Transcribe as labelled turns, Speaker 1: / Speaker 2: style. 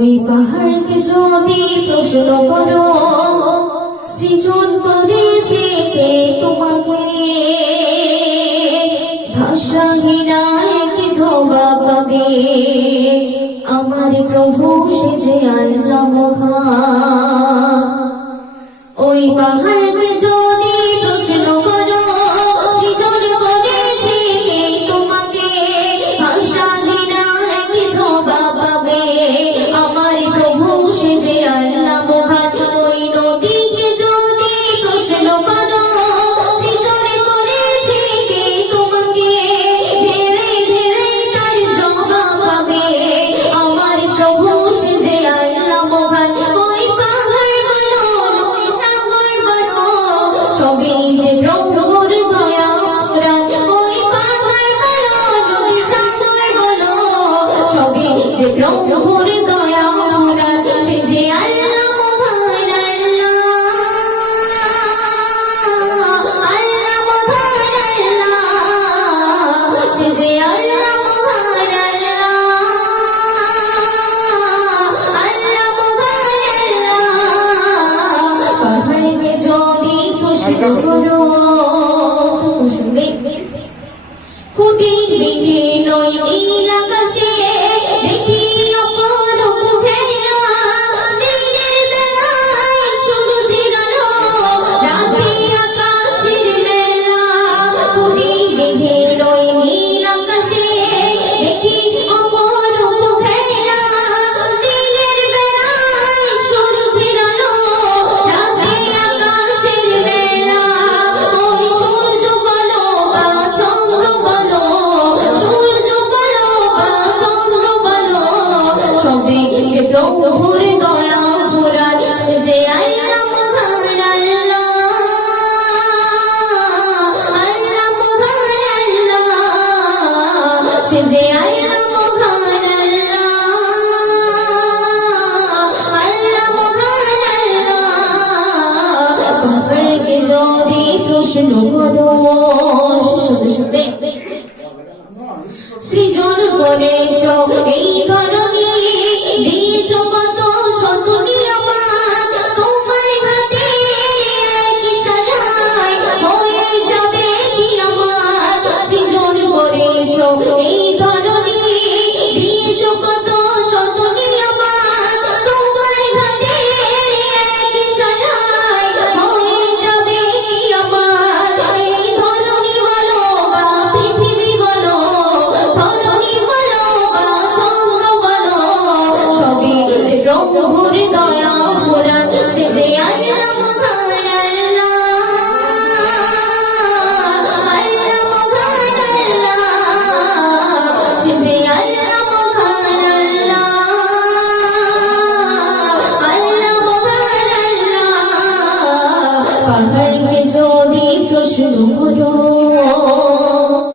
Speaker 1: ওই পাহাড়কে যদি প্রশ্ন করো, সৃজন করেছে কে তোমাকে? জবাব পাবে। আমার প্রভু, সে যে আল্লাহ মহা। ওই পাহাড়কে যদি কুটি বিহীন এই যে আল্লাহ মহান আল্লাহ আল্লাহ মহান আল্লাহ বাবরকে যদি প্রশ্ন করো শুধু শুধু সৃজন করেছ এই দিয়েছ এই ধরনী দিয়েছ কত শত নিয়মান তোমার ঘাটে ইশারায় হয়ে যাবে কি আমার? এই ধরনী বলো বা পৃথিবী বলো ধরনী বলো বা চন্দ্র বলো, সবই যে ব্রহ্ম হৃদয় পুরাণ সে যে আয়া আমাকে যদি প্রশ্ন করো।